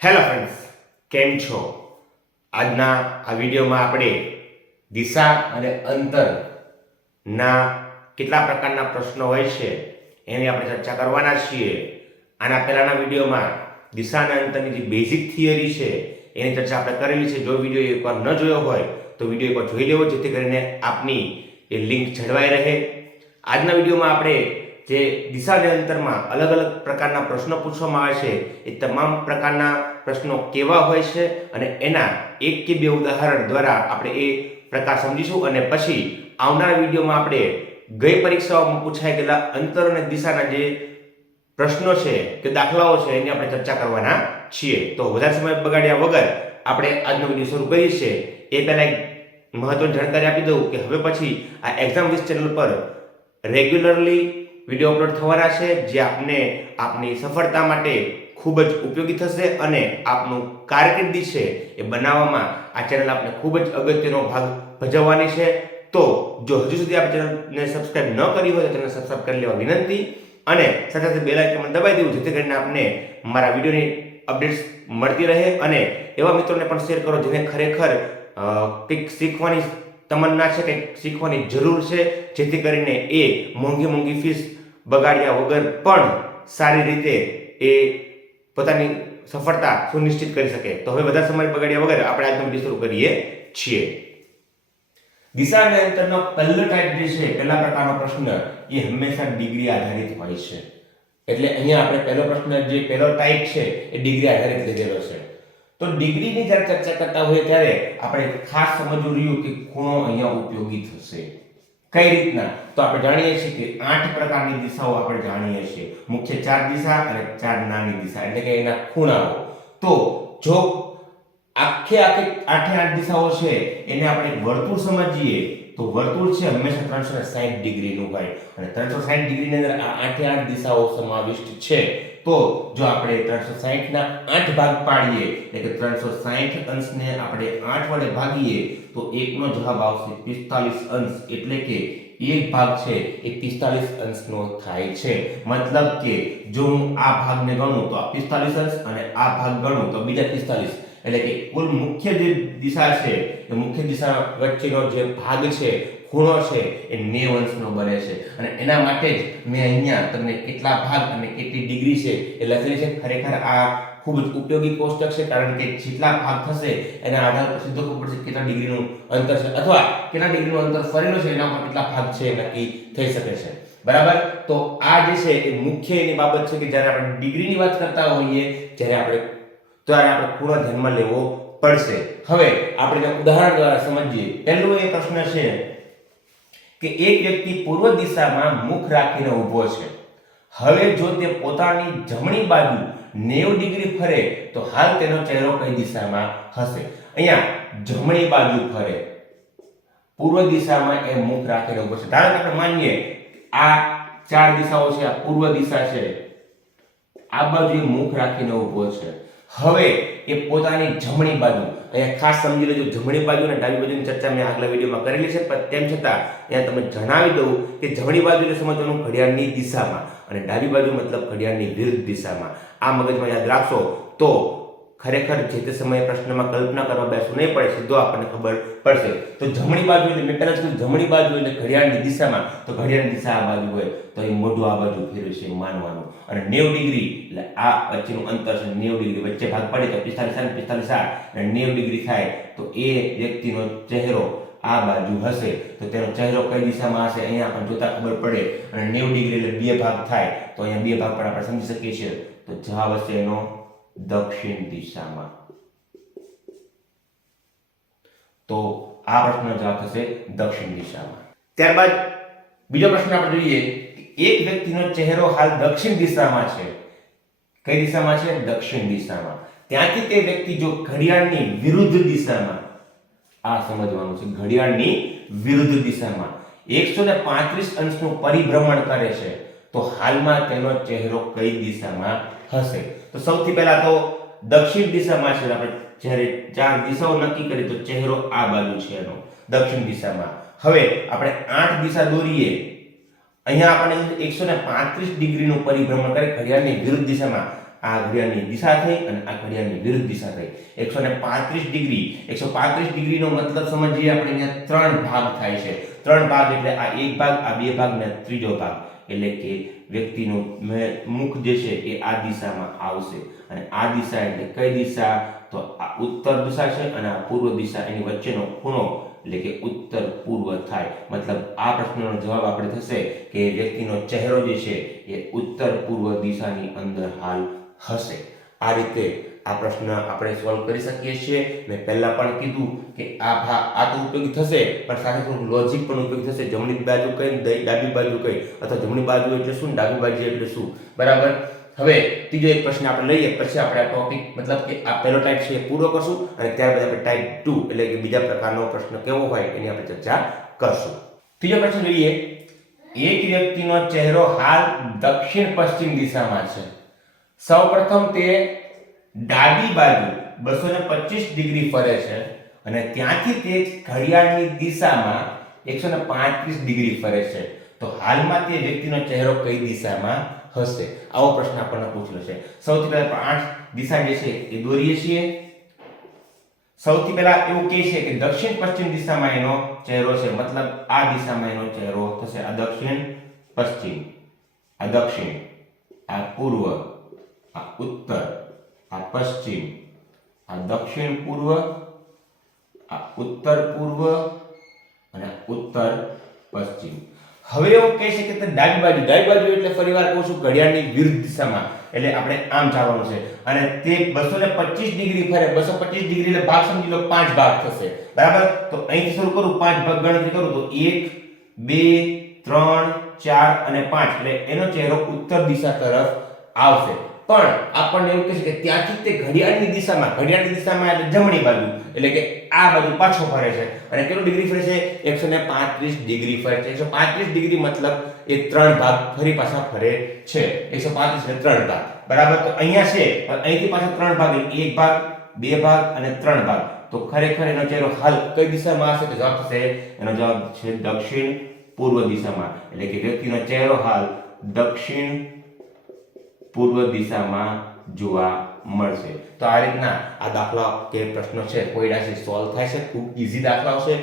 Hello friends, કેમ છો? આજના આ વિડીયોમાં આપણે દિશા અને અંતરના કેટલા પ્રકારના પ્રશ્નો હોય છે એની આપણે ચર્ચા કરવાના છીએ. આના પહેલાંના વિડીયોમાં દિશા અને અંતરની જે બેઝિક થિયરી છે એની ચર્ચા આપણે કરેલી છે. જો વિડીયો એકવાર ન જોયો હોય તો વિડીયો એકવાર જોઈ લેવો, જેથી કરીને આપની એ લિંક જળવાઈ રહે. આજના વિડીયોમાં આપણે જે દિશા અને અંતરમાં અલગ અલગ પ્રકારના પ્રશ્નો પૂછવામાં આવે છે એ તમામ પ્રકારના પ્રશ્નો કેવા હોય છે અને એના એક કે બે ઉદાહરણ દ્વારા આપણે એ પ્રકાર સમજીશું. અને પછી આવનારા વિડીયોમાં આપણે ગઈ પરીક્ષાઓમાં પૂછાઈ ગયેલા અંતર અને દિશાના જે પ્રશ્નો છે કે દાખલાઓ છે એની આપણે ચર્ચા કરવાના છીએ. તો વધારે સમય બગાડ્યા વગર આપણે આજનો વિડીયો શરૂ કરીએ છીએ. એ પહેલાં એક મહત્વની જાણકારી આપી દઉં કે હવે પછી આ એક્ઝામ વિઝ ચેનલ પર રેગ્યુલરલી વિડીયો અપલોડ થવાના છે, જે આપને આપની સફળતા માટે ખૂબ જ ઉપયોગી થશે અને આપનું કારકિર્દી છે એ બનાવવામાં આ ચેનલ આપને ખૂબ જ અગત્યનો ભાગ ભજવવાની છે. તો જો હજુ સુધી આ ચેનલને સબસ્ક્રાઇબ ન કરી હોય તો ચેનલ સબસ્ક્રાઇબ કરી લેવા વિનંતી અને સાથે સાથે બેલ આઇકન દબાવી દેવું, જેથી કરીને આપને મારા વિડીયોની અપડેટ્સ મળતી રહે. અને એવા મિત્રોને પણ શેર કરો જેને ખરેખર કંઈક શીખવાની તમન્ના છે, કંઈક શીખવાની જરૂર છે, જેથી કરીને એ મોંઘી ફીસ બગાડ્યા વગર પણ સારી રીતે એ પોતાની સફળતા સુનિશ્ચિત કરી શકે. તો હવે વધારે સમય બગાડ્યા વગર આપણે આજનો વિડીયો શરૂ કરીએ છીએ. દિશા અને અંતરનો પહેલો ટાઈપ જે છે, પહેલા પ્રકારનો પ્રશ્ન, એ હંમેશા ડિગ્રી આધારિત હોય છે. એટલે અહીંયા આપણે પહેલો પ્રશ્ન જે પહેલો ટાઈપ છે એ ડિગ્રી આધારિત લીધેલો છે. તો ડિગ્રીની જ્યારે ચર્ચા કરતા હોઈએ ત્યારે આપણે ખાસ સમજવું રહ્યું કે ખૂણો અહીંયા ઉપયોગી થશે. કઈ રીતના? તો આપણે જાણીએ છીએ કે 8 પ્રકારની દિશાઓ આપણે જાણીએ છીએ. મુખ્ય 4 દિશા અને 4 નાની દિશા, એટલે કે એના ખૂણાઓ. તો જો આખે 8 દિશાઓ છે એને આપણે વર્તુળ સમજીએ તો વર્તુળ છે હંમેશા 360 ડિગ્રીનું હોય અને 360 ડિગ્રીની અંદર આ 8 દિશાઓ સમાવિષ્ટ છે. તો જો આપણે 360 ના 8 ભાગ પાડીએ, એટલે કે 360 અંશને આપણે 8 વડે ભાગીએ તો એકનો જવાબ આવશે 45 અંશ. એટલે કે એક ભાગ છે એ 45 અંશનો થાય છે. મતલબ કે જો હું આ ભાગને ગણું તો આ 45 અંશ અને આ ભાગ ગણું તો બીજા 45, એટલે કે કુલ મુખ્ય જે દિશા છે એ મુખ્ય દિશા વચ્ચેનો જે ભાગ છે, ખૂણો છે, એ 90 અંશનો બને છે. અને એના માટે જ મેં અહીંયા તમને કેટલા ભાગ અને કેટલી ડિગ્રી છે એ લખેલી છે. ખરેખર આ ખૂબ જ ઉપયોગી કોષ્ટક છે, કારણ કે જેટલા ભાગ થશે એના આધાર પર સીધો ખબર પડશે કેટલા ડિગ્રીનું અંતર છે, અથવા કેટલા ડિગ્રીનું અંતર ફરેલું છે એના પર કેટલા ભાગ છે નક્કી થઈ શકે છે. બરાબર? તો આ જે છે એ મુખ્ય એની બાબત છે કે જ્યારે આપણે ડિગ્રીની વાત કરતા હોઈએ ત્યારે આપણે ખૂણો ધ્યાનમાં લેવો પડશે. હવે આપણે ઉદાહરણ દ્વારા સમજીએ. પહેલો એ પ્રશ્ન છે કે એક વ્યક્તિ પૂર્વ દિશામાં મુખ રાખીને ઊભો છે. હવે જો તે પોતાની જમણી બાજુ 90 ડિગ્રી ફરે તો હાલ તેનો ચહેરો કઈ દિશામાં હશે? અહીંયા જમણી બાજુ ફરે, પૂર્વ દિશામાં એ મુખ રાખીને ઊભો છે. ધારો કે આપણે માનીએ આ 4 દિશાઓ છે, આ પૂર્વ દિશા છે, આ બાજુ મુખ રાખીને ઊભો છે. હવે એ પોતાની જમણી બાજુ, અહીંયા ખાસ સમજી લેજો, જમણી બાજુ અને ડાબી બાજુની ચર્ચા મેં આગલા વિડીયોમાં કરેલી છે, પણ તેમ છતાં અહીંયા તમને જણાવી દઉં કે જમણી બાજુ એટલે સમજવાનું ઘડિયાળની દિશામાં અને ડાબી બાજુ મતલબ ઘડિયાળની વિરુદ્ધ દિશામાં. આ મગજમાં યાદ રાખશો તો ખરેખર જે તે સમયે પ્રશ્નમાં કલ્પના કરવા બેસવું નહીં પડે, સીધો આપણને ખબર પડશે. તો જમણી બાજુ એટલે મેં પહેલા જ કીધું, જમણી બાજુ એટલે ઘડિયાળની દિશામાં, તો ઘડિયાળની દિશા આ બાજુ હોય તો એ મોઢું આ બાજુ ફેરવે છે માનવાનું. અને 90 ડિગ્રી એટલે આ વચ્ચેનું અંતર છે 90 ડિગ્રી, વચ્ચે ભાગ પડે તો 45 અને 90 ડિગ્રી થાય તો એ વ્યક્તિનો ચહેરો આ બાજુ હશે. તો તેનો ચહેરો કઈ દિશામાં હશે અહીંયા પણ જોતા ખબર પડે. અને 90 ડિગ્રી એટલે 2 ભાગ થાય તો અહીંયા 2 ભાગ પણ આપણે સમજી શકીએ છીએ. તો જવાબ હશે એનો દક્ષિણ દિશામાં. તો આ પ્રશ્નનો જવાબ થશે દક્ષિણ દિશામાં. ત્યારબાદ બીજો પ્રશ્ન આપણે જોઈએ કે એક વ્યક્તિનો ચહેરો હાલ દક્ષિણ દિશામાં છે. કઈ દિશામાં છે? દક્ષિણ દિશામાં. ત્યાંથી તે વ્યક્તિ જો ઘડિયાળની વિરુદ્ધ દિશામાં, આ સમજવાનું છે, ઘડિયાળની વિરુદ્ધ દિશામાં 135 અંશનું પરિભ્રમણ કરે છે તો હાલમાં તેનો ચહેરો કઈ દિશામાં હશે? તો સૌથી પહેલા તો દક્ષિણ દિશામાં છે. આપણે જ્યારે 4 દિશાઓ નક્કી કરી તો ચહેરો આ બાજુ છે એનો, દક્ષિણ દિશામાં. હવે આપણે 8 દિશા દોરીએ. અહીંયા આપણે 135 ડિગ્રીનું પરિભ્રમણ કરે ઘડિયાળની વિરુદ્ધ દિશામાં. આ ઘડિયાળની દિશા થઈ અને આ ઘડિયાળની વિરુદ્ધ દિશા થઈ 135 ડિગ્રી. 135 ડિગ્રીનો મતલબ સમજીએ આપણે. અહીંયા ત્રણ ભાગ થાય છે. ત્રણ ભાગ એટલે આ એક ભાગ, આ બે ભાગ ને ત્રીજો ભાગ. એટલે કે વ્યક્તિનું મુખ જે છે એ આ દિશામાં આવશે અને આ દિશા એટલે કઈ દિશા? તો આ ઉત્તર દિશા છે અને આ પૂર્વ દિશા, એની વચ્ચેનો ખૂણો એટલે કે ઉત્તર પૂર્વ થાય. મતલબ આ પ્રશ્નનો જવાબ આપણે થશે કે વ્યક્તિનો ચહેરો જે છે એ ઉત્તર પૂર્વ દિશાની અંદર હાલ હશે. આ રીતે આ પ્રશ્ન આપણે સોલ્વ કરી શકીએ છીએ. મેં પહેલા પણ કીધું કે આ તો ઉપયોગી થશે પણ સાથે થોડું લોજિક પણ ઉપયોગી થશે. જમણી બાજુ કઈ, ડાબી બાજુ કઈ, અથવા જમણી બાજુ એટલે શું, ડાબી બાજુ એટલે શું, બરાબર. હવે ત્રીજો એક પ્રશ્ન આપણે લઈએ, પછી આપણે આ ટોપિક મતલબ કે આ પહેલો ટાઈપ છે એ પૂરો કરશું અને ત્યારબાદ આપણે ટાઈપ 2 એટલે કે બીજા પ્રકારનો પ્રશ્ન કેવો હોય એની આપણે ચર્ચા કરશું. ત્રીજો પ્રશ્ન જોઈએ. એક વ્યક્તિનો ચહેરો હાલ દક્ષિણ પશ્ચિમ દિશામાં છે. સૌપ્રથમ તે ડાબી બાજુ 225 ડિગ્રી ફરે છે અને ત્યાંથી તે ઘડિયાળની દિશામાં 135 ડિગ્રી ફરે છે. તો હાલમાં તે વ્યક્તિનો ચહેરો કઈ દિશામાં હશે? આવો પ્રશ્ન આપણને પૂછેલો છે. સૌથી પહેલા 8 દિશા જે છે એ દોરીએ છીએ. સૌથી પહેલા એવું કહે છે કે દક્ષિણ પશ્ચિમ દિશામાં એનો ચહેરો છે. મતલબ આ દિશામાં એનો ચહેરો થશે. આ દક્ષિણ પશ્ચિમ, આ દક્ષિણ, આ પૂર્વ, આ ઉત્તર, આ પશ્ચિમ, આ દક્ષિણ પૂર્વ, આ ઉત્તર પૂર્વ અને ઉત્તર પશ્ચિમ. હવે એવું કહે છે કે તે ડાબી બાજુ એટલે ફરીવાર કહું છું ઘડિયાળની વિરુદ્ધ દિશામાં, એટલે આપણે આમ ચાલવાનું છે અને તે 225 ડિગ્રી ફરે. 225 ડિગ્રી એટલે ભાગ સમજી લો 5 ભાગ થશે, બરાબર. તો અહીંથી શરૂ કરું, 5 ભાગ ગણતરી કરું તો 1 2 3 4 અને 5 એટલે એનો ચહેરો ઉત્તર દિશા તરફ આવશે. પણ આપણને એવું કહે છે કે ત્યાંથી તે ઘડિયાળની દિશામાં એટલે જમણી બાજુ એટલે કે આ બાજુ પાછો ફરે છે અને કેટલું ડિગ્રી ફરે છે? 135 ડિગ્રી ફરે છે. 135 ડિગ્રી મતલબ એ ત્રણ ભાગ ફરી પાછા ફરે છે. 135 એટલે ત્રણ ભાગ, બરાબર. તો અહીંયા છે અહીંથી પાછા ત્રણ ભાગ, એક ભાગ, બે ભાગ અને ત્રણ ભાગ. તો ખરેખર એનો ચહેરો હાલ કઈ દિશામાં હશે? તો જવાબ થશે, એનો જવાબ છે દક્ષિણ પૂર્વ દિશામાં. એટલે કે વ્યક્તિનો ચહેરો હાલ દક્ષિણ પૂર્વ દિશામાં જોવા મળશે. તો આ રીતના આ દાખલા કે પ્રશ્નો છે કોઈડા છે સોલ્વ થાય છે. ખૂબ ઈઝી દાખલાઓ છે,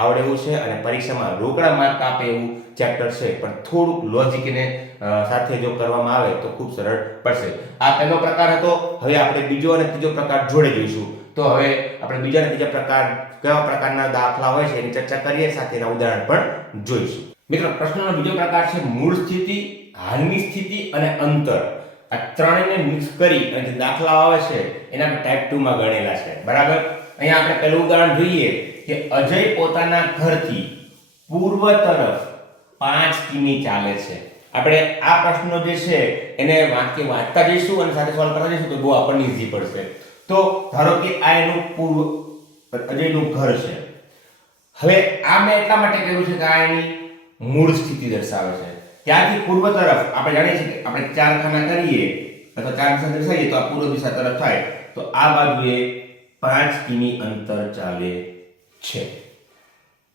આવડે એવું છે અને પરીક્ષામાં રોકડા માર્ક આપે એવું ચેપ્ટર છે, પણ થોડુંક લોજિક ને સાથે જો કરવામાં આવે તો ખૂબ સરળ પડશે. આ પહેલો પ્રકાર હતો. હવે આપણે બીજો અને ત્રીજો પ્રકાર જોડે જોઈશું. તો હવે આપણે બીજા અને ત્રીજા પ્રકાર કેવા પ્રકારના દાખલા હોય છે એની ચર્ચા કરીએ, સાથે એના ઉદાહરણ પણ જોઈશું. મિત્રો, પ્રશ્નનો બીજો પ્રકાર છે મૂળ સ્થિતિ, હાલની સ્થિતિ અને અંતર. આ ત્રણેયને મિક્સ કરી અને જે દાખલાઓ આવે છે એના આપણે ટાઈપ 2 માં ગણેલા છે, બરાબર. અહીંયા આપણે પહેલું ઉદાહરણ જોઈએ કે અજય પોતાના ઘરથી પૂર્વ તરફ 5 કિમી ચાલે છે. આપણે આ પ્રશ્નો જે છે એને વાક્ય વાંચતા જઈશું અને સાથે સોલ્વ કરતા જઈશું તો બહુ આપણને ઈઝી પડશે. તો ધારો કે આ એનું પૂર્વ અજયનું ઘર છે. હવે આ મેં એટલા માટે કહ્યું છે કે આ એની મૂળ સ્થિતિ દર્શાવે છે. ત્યાંથી પૂર્વ તરફ આપણે જાણીએ છીએ કે આપણે 4 ખાના કરીએ અથવા 4 દિશા દર્શાવીએ તો આ પૂર્વ દિશા તરફ થાય. તો આ બાજુએ 5 કિમી અંતર ચાલે છે.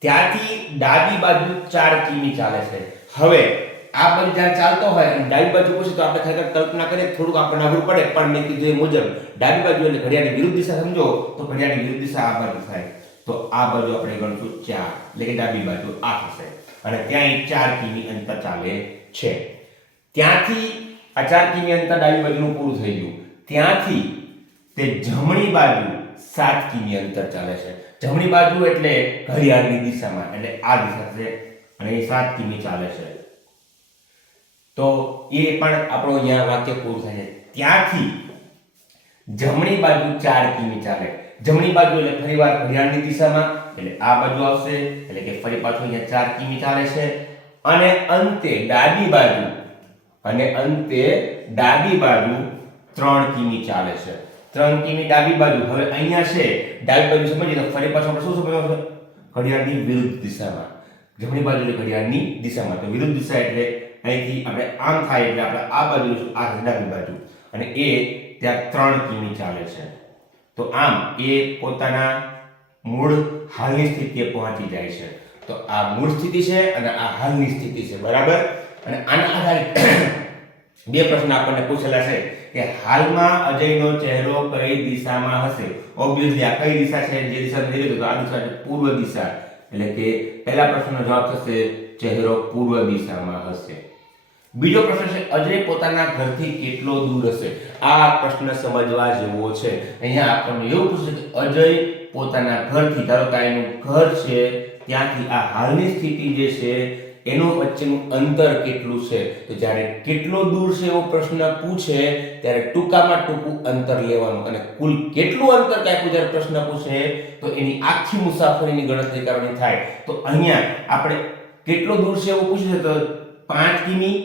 ત્યાંથી ડાબી બાજુ 4 કિમી ચાલે છે. હવે આ બાજુ જ્યારે ચાલતો હોય અને ડાબી બાજુ પૂછે તો આપણે ખરેખર કલ્પના કરીએ થોડુંક આપણને અઘરું પડે, પણ મેં કીધું એ મુજબ ડાબી બાજુ એટલે ઘડિયાળની વિરુદ્ધ દિશા સમજો તો ઘડિયાળની વિરુદ્ધ દિશા આ બાજુ થાય. તો આ બાજુ આપણે ગણશું 4 એટલે કે ડાબી બાજુ આ થશે અને ત્યાં 4 કિમી અંતર ચાલે છે. ત્યાંથી આ 4 કિમી અંતર ડાબી બાજુનું પૂરું થઈ ગયું. ત્યાંથી તે જમણી બાજુ 7 કિમી અંતર ચાલે છે. જમણી બાજુ એટલે ઘડિયાળની દિશામાં એટલે આ દિશા છે અને એ 7 કિમી ચાલે છે. તો એ પણ આપણો અહીંયા વાક્ય પૂરું થાય છે. ત્યાંથી જમણી બાજુ 4 કિમી ચાલે. જમણી બાજુ એટલે ફરીવાર ઘડિયાળની દિશામાં એટલે આ બાજુ આવશે એટલે કે ફરી પાછું અહીંયા 4 કિમી ચાલે છે અને અંતે ડાબી બાજુ 3 કિમી ચાલે છે. 3 કિમી ડાબી બાજુ. હવે અહીંયા છે ડાબી બાજુ સમજીએ તો ફરી પાછું આપણે શું સમજવાનું છે? ઘડિયાળની વિરુદ્ધ દિશામાં. જમણી બાજુ એટલે ઘડિયાળની દિશામાં. તો વિરુદ્ધ દિશા એટલે અહીંથી આપણે આમ થાય એટલે આપણે આ બાજુ આ ડાબી બાજુ અને એ ત્યાં 3 કિમી ચાલે છે. તો આમ એ પોતાના મૂળ હાલની સ્થિતિએ પહોંચી જાય છે. તો આ મૂળ સ્થિતિ છે અને આ હાલની સ્થિતિ છે, બરાબર. અને આના આધારિત બે પ્રશ્ન આપણને પૂછેલા છે કે હાલમાં અજયનો ચહેરો કઈ દિશામાં હશે. ઓબ્વિયસલી આ કઈ દિશા છે, જે દિશા નથી તો આ દિશા છે પૂર્વ દિશા, એટલે કે પહેલા પ્રશ્નનો જવાબ થશે ચહેરો પૂર્વ દિશામાં હશે. બીજો પ્રશ્ન છે અજય પોતાના ઘરથી કેટલો દૂર હશે. આ પ્રશ્ન સમજવા જેવો છે. અહીંયા આપણને એવું પૂછે કે અજય પોતાના ઘરથી, ધારો કે એનું ઘર છે ત્યાંથી આ હાલની સ્થિતિ જે છે એનું વચ્ચેનું અંતર કેટલું છે. તો જ્યારે કેટલો દૂર છે એવો પ્રશ્ન પૂછે ત્યારે ટૂંકામાં ટૂંકું અંતર લેવાનું, અને કુલ કેટલું અંતર કાપ્યું જ્યારે પ્રશ્ન પૂછે તો એની આખી મુસાફરીની ગણતરી કરવાની થાય. તો અહીંયા આપણે કેટલો દૂર છે એવું પૂછ્યું છે તો 5 કિમી,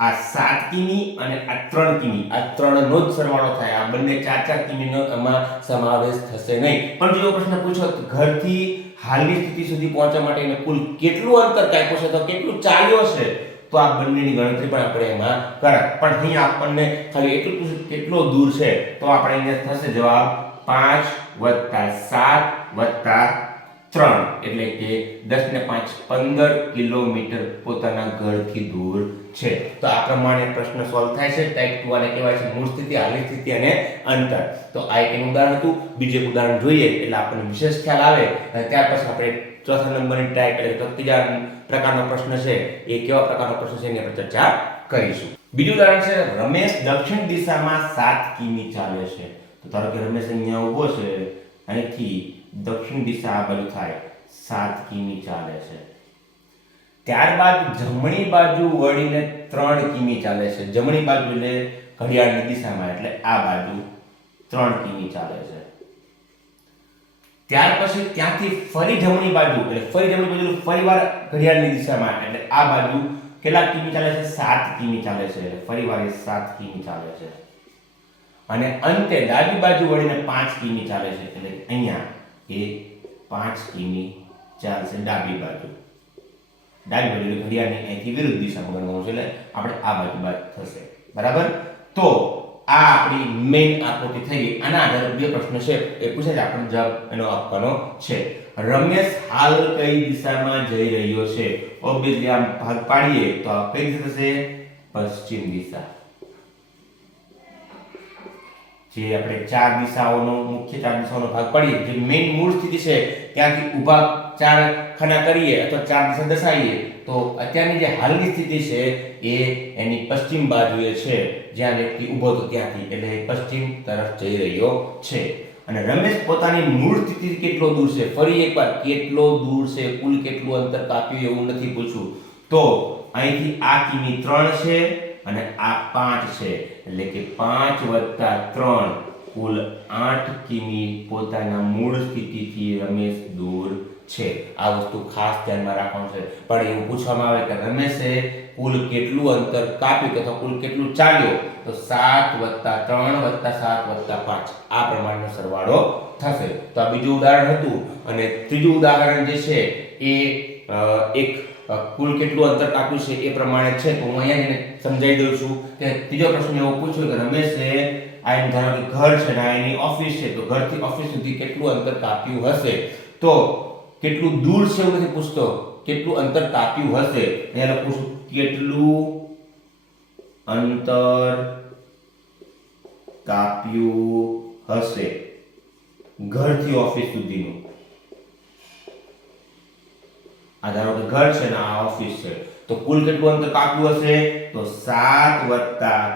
આ 7 કિમી અને આ 3 કિમી, આ ત્રણનો જ સરવાળો થાય. આ બંને 4-4 કિમીનો આમાં સમાવેશ થશે નહીં. પણ જો પ્રશ્ન પૂછો તો ઘરથી હાલની સ્થિતિ સુધી પહોંચવા માટે એને કુલ કેટલું અંતર કાપ્યું છે તો કેટલું ચાલ્યો છે, તો આ બંનેની ગણતરી પણ આપણે એમાં કરાય. પણ અહીં આપણને ખાલી એટલું પૂછ્યું કેટલો દૂર છે તો આપણે અહીંયા થશે જવાબ 5 + 7 + 3 એટલે કે 10 ને 5 15 કિલોમીટર પોતાના ઘરથી દૂર છે. તો આ પ્રમાણે પ્રશ્ન સોલ્વ થાય છે. ટાઈપ 2 આને કહેવાય છે મૂળ સ્થિતિ, હાલની સ્થિતિ અને અંતર. તો આ એક ઉદાહરણ હતું. બીજું એક ઉદાહરણ જોઈએ એટલે આપણને વિશેષ ખ્યાલ આવે અને ત્યાર પછી આપણે ચોથા નંબરની ટાઈપ એટલે કે ત્રીજા પ્રકારનો પ્રશ્ન છે એ કેવા પ્રકારનો પ્રશ્ન છે એની આપણે ચર્ચા કરીશું. બીજું ઉદાહરણ છે રમેશ દક્ષિણ દિશામાં 7 કિમી ચાલે છે. તો ધારો કે રમેશ અહીંયા ઊભો છે, અહીંથી દક્ષિણ દિશા આ બાજુ થાય 7 કિમી ચાલે છે. ત્યારબાદ જમણી બાજુ વળીને 3 કિમી ચાલે છે. જમણી બાજુ એટલે ઘડિયાળની દિશામાં એટલે આ બાજુ 3 કિમી ચાલે છે. ત્યાર પછી ત્યાંથી ફરી જમણી બાજુ એટલે ફરીવાર ઘડિયાળની દિશામાં એટલે આ બાજુ કેટલા કિમી ચાલે છે 7 કિમી ચાલે છે. એટલે ફરીવાર 7 કિમી ચાલે છે. અને અંતે ડાબી બાજુ વળીને 5 કિમી ચાલે છે. એટલે અહીંયા એ 5 કિમી ચાલશે ડાબી બાજુ. ડાબી બાજુ ઘડિયાળની અહીંથી વિરુદ્ધ દિશામાં ગણવાનું છે એટલે આપણે આ બાજુ થશે. બરાબર. તો આ આપણી મેઇન આકૃતિ થઈ ગઈ. આના આધારે બે પ્રશ્ન છે એ પૂછે છે, આપણને જવાબ એનો આપવાનો છે. રમેશ હાલ કઈ દિશામાં જઈ રહ્યો છે. ઓબ્વિયસલી આમ ભાગ પાડીએ તો આ કઈ દિશા થશે? પશ્ચિમ દિશા. જે આપણે ચાર દિશાઓનો મુખ્ય ચાર દિશાઓનો ભાગ પાડીએ, જે મેઇન મૂળ સ્થિતિ છે ત્યાંથી ઊભા ચાર ખાના કરીએ અથવા ચાર દિશા દર્શાવીએ તો અત્યારની જે હાલની સ્થિતિ છે એ એની પશ્ચિમ બાજુએ છે, જ્યાં વ્યક્તિ ઊભો હતો ત્યાંથી, એટલે પશ્ચિમ તરફ જઈ રહ્યો છે. અને રમેશ પોતાની મૂળ સ્થિતિથી કેટલો દૂર છે, ફરી એકવાર કેટલો દૂર છે, કુલ કેટલું અંતર કાપ્યું એવું નથી પૂછ્યું. તો અહીંથી આ કિમી 3 છે અને આ 5 છે, એટલે કે 5 + 3 કુલ 8 કિમી પોતાના મૂળ સ્થિતિથી રમેશ દૂર છે. આ વસ્તુ ખાસ ધ્યાનમાં રાખવાનું છે. પણ એવું પૂછવામાં આવે કે રમેશે કુલ કેટલું અંતર કાપ્યું કે કુલ કેટલું ચાલ્યો, તો 7 + 3 + 7 + 5 આ પ્રમાણનો સરવાળો થશે. તો આ બીજું ઉદાહરણ હતું. અને ત્રીજું ઉદાહરણ જે છે એ એક કુલ કેટલું અંતર કાપ્યું છે એ પ્રમાણે છે. તો હું અહીંયા એને સમજાવી દઉં છું કે ત્રીજો પ્રશ્ન એવો પૂછ્યો કે રમેશે આ એમ ધારો કે ઘર છે ને એની ઓફિસ છે, તો ઘરથી ઓફિસ સુધી કેટલું અંતર કાપ્યું હશે. તો કેટલું દૂર છે એવું નથી પૂછતો, કેટલું અંતર કાપ્યું હશે. અહીંયા લખું છું કેટલું અંતર કાપ્યું હશે ઘરથી ઓફિસ સુધીનું. આ ધારો કે ઘર છે ને આ ઓફિસ છે, તો કુલ કેટલું અંતર કાપ્યું હશે? તો 7 +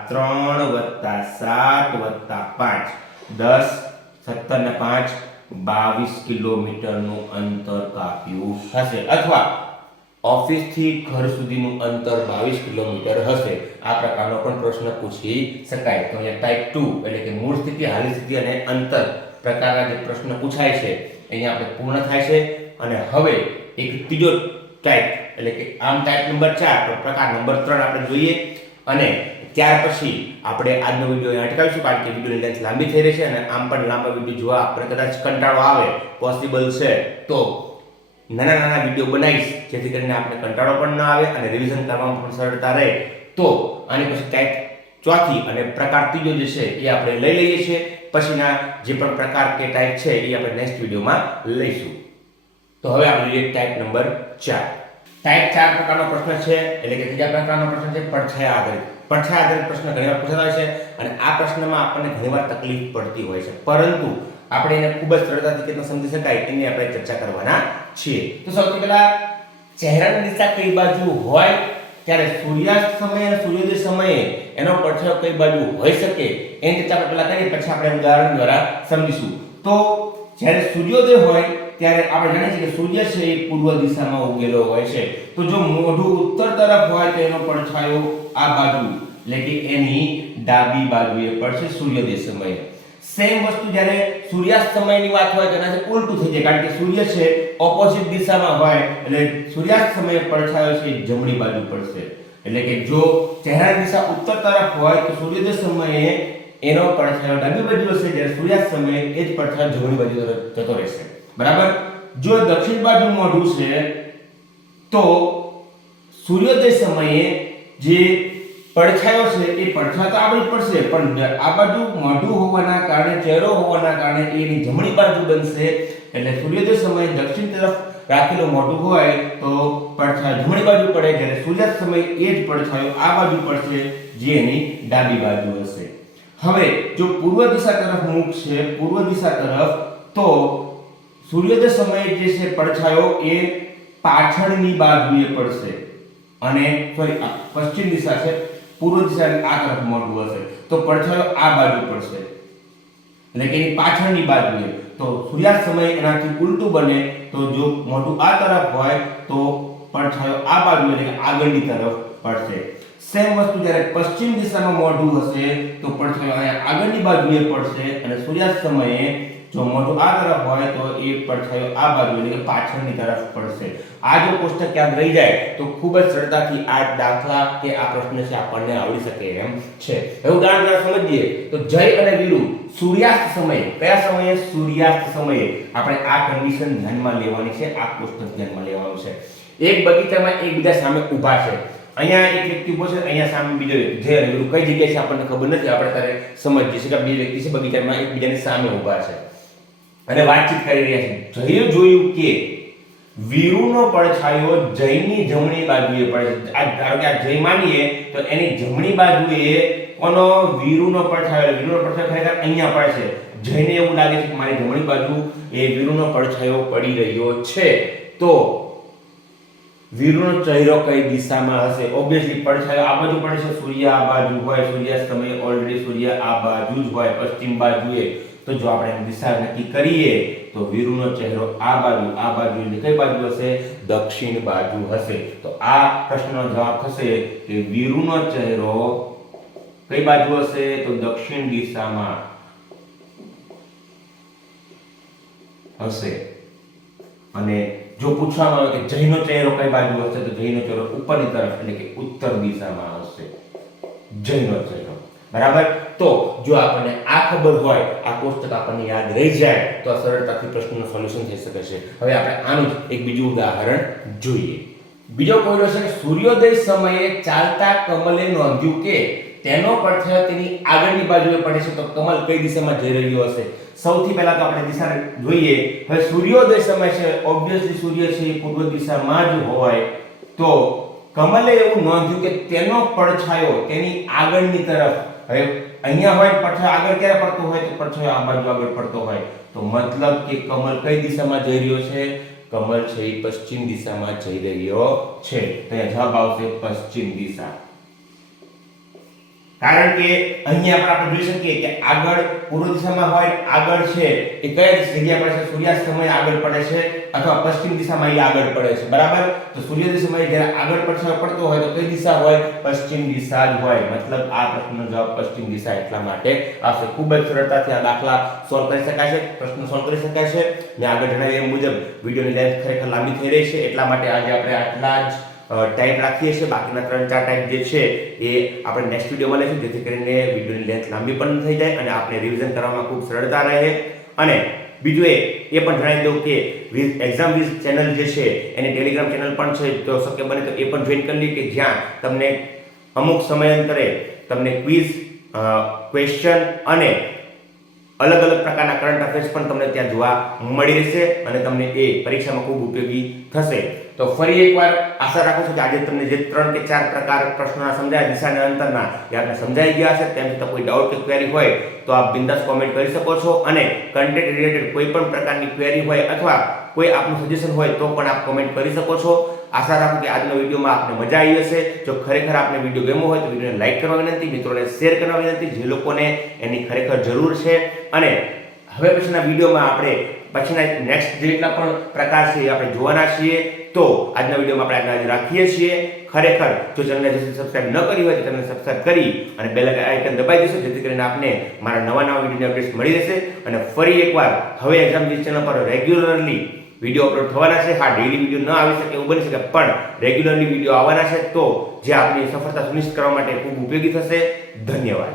3 + 7 + 5 10 17 ને 5 22 કિલોમીટરનું અંતર કાપ્યું હશે, અથવા ઓફિસ થી ઘર સુધીનું અંતર 22 કિલોમીટર હશે. આ પ્રકારનો પણ પ્રશ્ન પૂછી શકાય. તો અહીંયા ટાઈપ 2 એટલે કે મૂળ સ્થિતિ, હાલની સ્થિતિ અને અંતર પ્રકારના જે પ્રશ્ન પૂછાય છે અહીંયા આપણે પૂર્ણ થાય છે. અને હવે એક ત્રીજો ટાઈપ એટલે કે આમ ટાઈપ નંબર 4 પ્રકાર નંબર 3 આપણે જોઈએ. અને ત્યાર પછી આપણે આજનો વિડિયો અહીં અટકાવીશું, કારણ કે વિડિયોની લેન્થ લાંબી થઈ રહી છે અને આમ પણ લાંબા વિડિયો જોવા આપણે કદાચ કંટાળો આવે, પોસિબલ છે તો નાના વિડિયો બનાવીશ, જેથી કરીને આપણે કંટાળો પણ ન આવે અને રિવિઝન કરવામાં પણ સરળતા રહે. તો આની પછી ટાઈપ ચોથી અને પ્રકાર ત્રીજો જે છે એ આપણે લઈ લઈએ છીએ. પછીના જે પણ પ્રકાર કે ટાઈપ છે એ આપણે નેક્સ્ટ વિડિયોમાં લઈશું. તો હવે આપણે જોઈએ ટાઈપ નંબર 4. ટાઈપ 4 પ્રકારનો પ્રશ્ન છે, એટલે કે ત્રીજા પ્રકારનો પ્રશ્ન છે પડછાયા આધારિત. પડછાયા આધારિત પ્રશ્ન ઘણીવાર પૂછાતા હોય છે અને આ પ્રશ્નમાં આપણને ઘણીવાર તકલીફ પડતી હોય છે, પરંતુ આપણે એને ખૂબ જ સરળતાથી કેટલું સમજી શકાય એની આપણે ચર્ચા કરવાના છીએ. તો સૌથી પહેલા ચહેરાની દિશા કઈ બાજુ હોય ત્યારે સૂર્યાસ્ત સમયે અને સૂર્યોદય સમયે એનો પડછાયો કઈ બાજુ હોઈ શકે એની ચર્ચા આપણે પહેલા કરીએ, પછી આપણે ઉદાહરણ દ્વારા સમજીશું. તો જ્યારે સૂર્યોદય હોય ત્યારે આપણે જાણીએ છીએ કે સૂર્ય છે એ પૂર્વ દિશામાં ઉગેલો હોય છે. તો જો મોઢું ઉત્તર તરફ હોય તો એનો પડછાયો આ બાજુ એટલે કે એની ડાબી બાજુએ પડશે સૂર્યોદય સમયે. સેમ વસ્તુ જ્યારે સૂર્યાસ્ત સમયની વાત હોય તો એનાથી ઉલટું થઈ જાય, કારણ કે સૂર્ય છે ઓપોઝિટ દિશામાં હોય એટલે સૂર્યાસ્ત સમયે પડછાયો છે જમણી બાજુ પડશે. એટલે કે જો ચહેરાની દિશા ઉત્તર તરફ હોય તો સૂર્યોદય સમયે એનો પડછાયો ડાબી બાજુ હશે, જ્યારે સૂર્યાસ્ત સમયે એ જ પડછાયો જમણી બાજુ તરફ જતો રહેશે. બરાબર. જો દક્ષિણ બાજુ મોઢું છે તો સૂર્યોદય સમયે જે પડછાયો છે એ પડછાયો તો આગળ પડશે, પણ આ બાજુ મોઢું હોવાના કારણે, ચહેરો હોવાના કારણે એની જમણી બાજુ બનશે. એટલે સૂર્યોદય સમયે દક્ષિણ તરફ રાખેલું મોઢું હોય તો પડછાયો જમણી બાજુ પડે, જ્યારે સૂર્યાસ્ત સમયે એ જ પડછાયો આ બાજુ પડશે જે એની ડાબી બાજુ હશે. હવે જો પૂર્વ દિશા તરફ મુખ છે, પૂર્વ દિશા તરફ, તો સૂર્યોદય સમયે જે છે પડછાયો એ પાછળની બાજુએ પડશે અને પશ્ચિમ દિશા છે, પૂર્વ દિશાની આ તરફ મોઢું હશે તો પડછાયો આ બાજુ પડશે એટલે કે એની પાછળની બાજુએ. તો સૂર્યાસ્ત સમયે એનાથી ઉલટું બને, તો જો મોઢું આ તરફ હોય તો પડછાયો આ બાજુ એટલે કે આગળની તરફ પડશે. સેમ વસ્તુ જ્યારે પશ્ચિમ દિશામાં મોઢું હશે તો પડછાયો અહીંયા આગળની બાજુએ પડશે અને સૂર્યાસ્ત સમયે જો મોઢું આ તરફ હોય તો એ પડછાયો આ બાજુ એટલે કે પાછળની તરફ પડશે. આ જો કોષ્ટક યાદ રહી જાય તો ખૂબ જ સરળતાથી આ દાખલા કે આ પ્રશ્ન છે આપણને આવડી શકે એમ છે. હવે ઉદાહરણ દ્વારા સમજીએ તો જય અને વીરુ સૂર્યાસ્ત સમયે, કયા સમયે? સૂર્યાસ્ત સમયે આપણે આ કન્ડિશન ધ્યાનમાં લેવાની છે, આ કોષ્ટક ધ્યાનમાં લેવાનું છે. એક બગીચામાં એકબીજા સામે ઊભા છે. અહીંયા એક વ્યક્તિ ઊભો છે, અહીંયા સામે બીજો વ્યક્તિ. જય અને વીરુ કઈ જગ્યાએ છે આપણને ખબર નથી, આપણે ત્યારે સમજીએ છીએ કે બે વ્યક્તિ છે બગીચામાં એકબીજાની સામે ઊભા છે અને વાતચીત કરી રહ્યા છે. જયે જોયું કે વીરુનો પડછાયો જયની જમણી બાજુએ પડે છે. આ ધારો કે આ જય માનીએ તો એની જમણી બાજુએ કોનો? વીરુનો પડછાયો. વીરુનો પડછાયો ખરેખર અહીંયા પડે છે. જયને એવું લાગે છે કે મારી જમણી બાજુ એ વીરુનો પડછાયો પડી રહ્યો છે. તો વીરુનો ચહેરો કઈ દિશામાં હશે? ઓબ્વિયસલી પડછાયો આ બાજુ પડે છે, સૂર્ય આ બાજુ હોય, સૂર્યાસ્ત સમયે ઓલરેડી સૂર્ય આ બાજુ જ હોય પશ્ચિમ બાજુએ. તો જો આપણે દિશા નક્કી કરીએ તો વીરુનો ચહેરો આ બાજુ એટલે કઈ બાજુ હશે? દક્ષિણ બાજુ હશે. તો આ પ્રશ્નનો જવાબ થશે કે વીરુનો ચહેરો કઈ બાજુ હશે? તો દક્ષિણ દિશામાં હશે. અને જો પૂછવામાં આવે કે જયનો ચહેરો કઈ બાજુ હશે તો જયનો ચહેરો ઉપરની તરફ એટલે કે ઉત્તર દિશામાં હશે જયનો ચહેરો. બરાબર. તો જો આપણને આ ખબર હોય, આ કોષ્ટક આપણને યાદ રહી જાય તો આ સરળતાથી પ્રશ્નનું સોલ્યુશન થઈ શકે છે. હવે આપણે આનું જ એક બીજું ઉદાહરણ જોઈએ. બીજો કોયડો છે સૂર્યોદય સમયે ચાલતા કમલે નોંધ્યું કે તેનો પડછાયો તેની આગળની બાજુએ પડે છે, તો કમલ કઈ દિશામાં જઈ રહ્યો હશે? સૌથી પહેલા તો આપણે દિશા જોઈએ. હવે સૂર્યોદય સમય છે, ઓબ્વિયસલી સૂર્ય છે એ પૂર્વ દિશામાં જ હોય, તો કમલે એવું નોંધ્યું કે તેનો પડછાયો તેની આગળની તરફ, હવે અહીંયા હોય પડછાયો આગળ ક્યારે પડતો હોય? તો પડછાયો આ બાજુ આગળ પડતો હોય, તો મતલબ કે કમલ કઈ દિશામાં જઈ રહ્યો છે? કમલ છે એ પશ્ચિમ દિશામાં જઈ રહ્યો છે. તો અહીંયા જવાબ આવશે પશ્ચિમ દિશા. કારણ કે અહીંયા આપણે જોઈ શકીએ કે આગળ પૂર્વ દિશામાં હોય, આગળ છે એ કઈ જગ્યા પર છે? સૂર્યાસ્ત સમયે આગળ પડે છે અથવા પશ્ચિમ દિશામાં એ આગળ પડે છે. બરાબર. તો સૂર્યોદય સમયે જ્યારે આગળ પડછાયો પડતો હોય તો કઈ દિશા હોય? પશ્ચિમ દિશા જ હોય. મતલબ આ પ્રશ્નનો જવાબ પશ્ચિમ દિશા એટલા માટે આવશે. ખૂબ જ સરળતાથી આ દાખલા સોલ્વ કરી શકાય છે, પ્રશ્ન સોલ્વ કરી શકાય છે. મેં આગળ જણાવ્યું એ મુજબ વિડિયોની લેન્થ ખરેખર લાંબી થઈ રહી છે, એટલા માટે આજે આપણે આટલા જ ટાઈપ રાખીએ છીએ. બાકીના 3-4 ટાઈપ જે છે એ આપણે નેક્સ્ટ વિડીયોમાં લઈશું, જેથી કરીને વિડીયોની લેન્થ લાંબી પણ થઈ જાય અને આપણે રિવિઝન કરવામાં ખૂબ સરળતા રહે. અને બીજું એ પણ જણાવી દઉં કે એક્ઝામ વિઝ ચેનલ જે છે એની ટેલિગ્રામ ચેનલ પણ છે, તો શક્ય બને તો એ પણ જોઈન કરી લે, કે જ્યાં તમને અમુક સમયાંતરે તમને ક્વિઝ, ક્વેશ્ચન અને અલગ અલગ પ્રકારના કરંટ અફેર્સ પણ તમને ત્યાં જોવા મળી રહેશે અને તમને એ પરીક્ષામાં ખૂબ ઉપયોગી થશે. તો ફરી એકવાર આશા રાખું છું કે આજે તમને જે 3 કે 4 પ્રકાર પ્રશ્નોના સમજાયા દિશા અને અંતરના એ આપને સમજાઈ ગયા હશે. તેમ છતાં કોઈ ડાઉટ કે ક્વેરી હોય તો આપ બિંદાસ કોમેન્ટ કરી શકો છો અને કન્ટેન્ટ રિલેટેડ કોઈ પણ પ્રકારની ક્વેરી હોય અથવા કોઈ આપનું સજેશન હોય તો પણ આપ કોમેન્ટ કરી શકો છો. આશા રાખું કે આજનો વિડીયોમાં આપને મજા આવી હશે. જો ખરેખર આપને વિડીયો ગમ્યો હોય તો વિડીયોને લાઈક કરવા વિનંતી, મિત્રોને શેર કરવા વિનંતી જે લોકોને એની ખરેખર જરૂર છે. અને હવે પછીના વિડીયોમાં આપણે પછીના નેક્સ્ટ જેટલા પણ પ્રકાર છે એ આપણે જોવાના છીએ. તો આજના વિડીયોમાં આપણે આટલા રાખીએ છીએ. ખરેખર જો ચેનલને સબસ્ક્રાઇબ ન કરી હોય તો ચેનલને સબસ્ક્રાઇબ કરી અને બેલ આઇકન દબાવી દેશો જેથી કરીને આપને મારા નવા વિડીયોની અપડેટ્સ મળી રહેશે. અને ફરી એકવાર હવે એક્ઝામ ચેનલ પર રેગ્યુલરલી વિડીયો અપલોડ થવાના છે. હા, ડેઈલી વિડીયો ન આવી શકે એવું બની શકે પણ રેગ્યુલરલી વિડીયો આવવાના છે તો જે આપની સફળતા સુનિશ્ચિત કરવા માટે ખૂબ ઉપયોગી થશે. ધન્યવાદ.